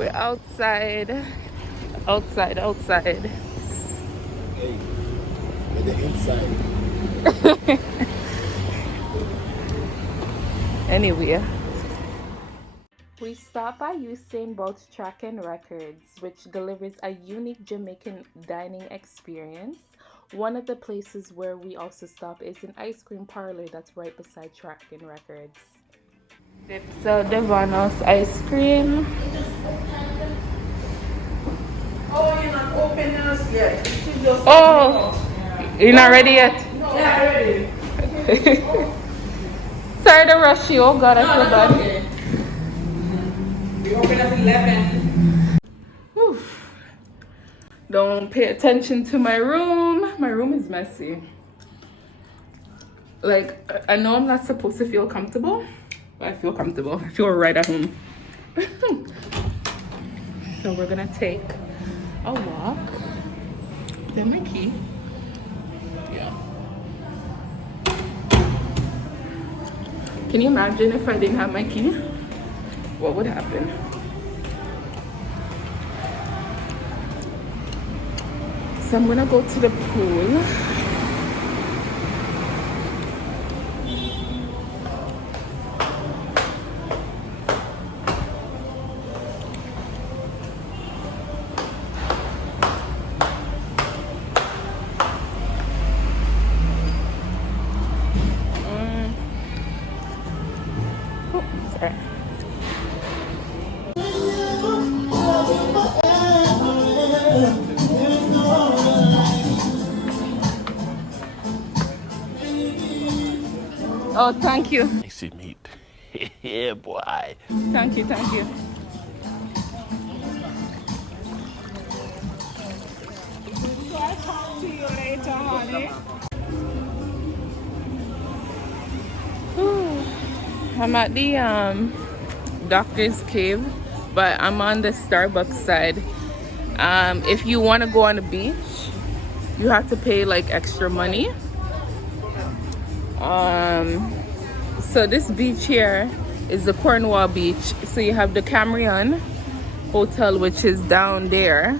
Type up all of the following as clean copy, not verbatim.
We're outside. Outside. Hey, with the inside. Anyway, we stop by Usain Bolt's Track and Records, which delivers a unique Jamaican dining experience. One of the places where we also stop is an ice cream parlor that's right beside Track and Records. So Devanos ice cream. Oh, you're not open us yet. Oh, you're not ready yet? Yeah, ready. Sorry to rush you. Oh God, I feel bad. Okay. We open at 11. Whew. Don't pay attention to my room. My room is messy. Like, I know I'm not supposed to feel comfortable, but I feel comfortable. I feel right at home. So we're gonna take a walk. Then my key. Yeah. Can you imagine if I didn't have my key? What would happen? So I'm gonna go to the pool. Oh, sorry. Oh, thank you. Tasty meat. Yeah, boy. Thank you. So I'll talk to you later, honey. I'm at the Doctor's Cave, but I'm on the Starbucks side. If you want to go on the beach, you have to pay like extra money. So this beach here is the Cornwall Beach. So you have the Camrion Hotel, which is down there,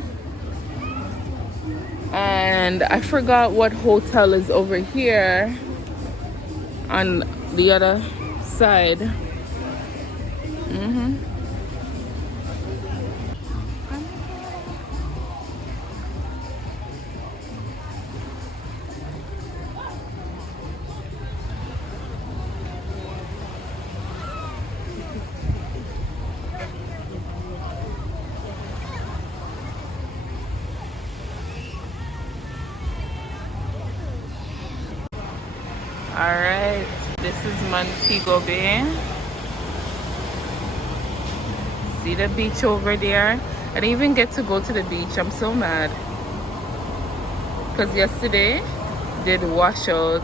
and I forgot what hotel is over here on the other side. Alright, this is Montego Bay. See the beach over there? I didn't even get to go to the beach. I'm so mad. Because yesterday did washout.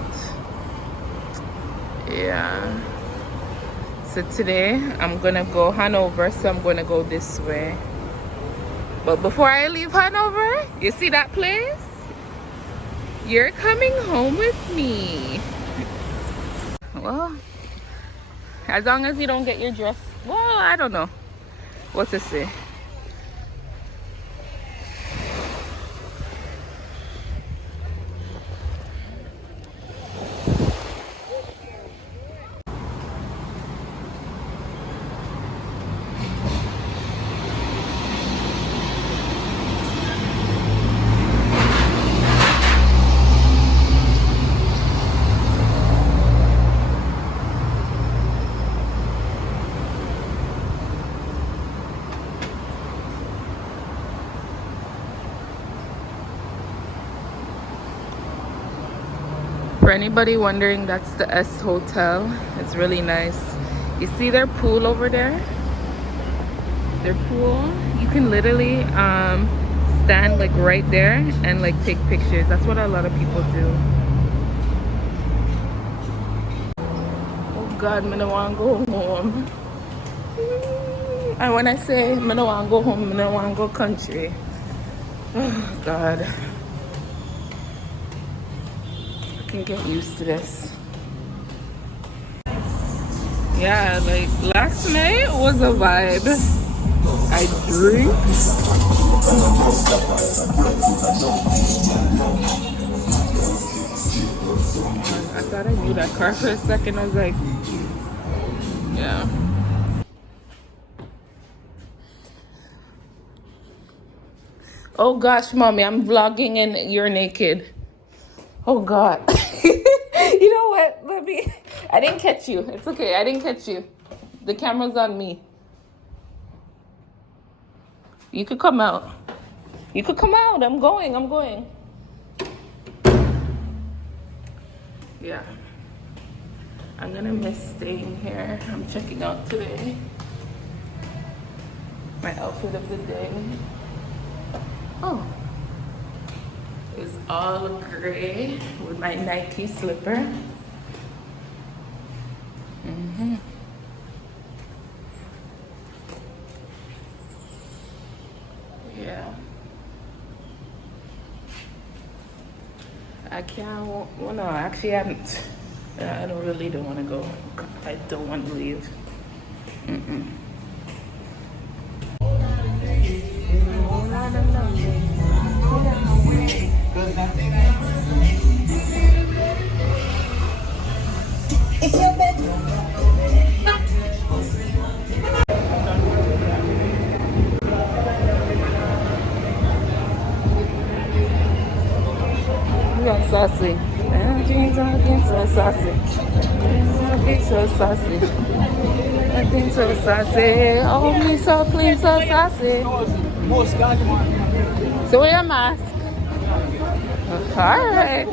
Yeah. So today I'm gonna go Hanover, so I'm gonna go this way. But before I leave Hanover, you see that place? You're coming home with me. Well, as long as you don't get your dress, well, I don't know what to say. For anybody wondering, that's the S Hotel. It's really nice. You see their pool over there? Their pool, you can literally stand like right there and like take pictures. That's what a lot of people do. Oh God, I don't want to go home. And when I say I don't want to go home, I don't want to go country. Oh God. I can get used to this. Yeah, like last night was a vibe. I drink. I thought I knew that car for a second. I was like, yeah. Oh gosh, mommy, I'm vlogging and you're naked. Oh God. You know what? I didn't catch you. It's okay. I didn't catch you. The camera's on me. You could come out. You could come out. I'm going. Yeah. I'm gonna miss staying here. I'm checking out today. My outfit of the day. Oh. It's all gray with my Nike slipper. Yeah. I can't, well, no, actually, I don't want to go. I don't want to leave. You got sassy. Jeans on looking so sassy. Looking so sassy. Looking so sassy. Oh, me so clean, so sassy. So wear your mask. All right.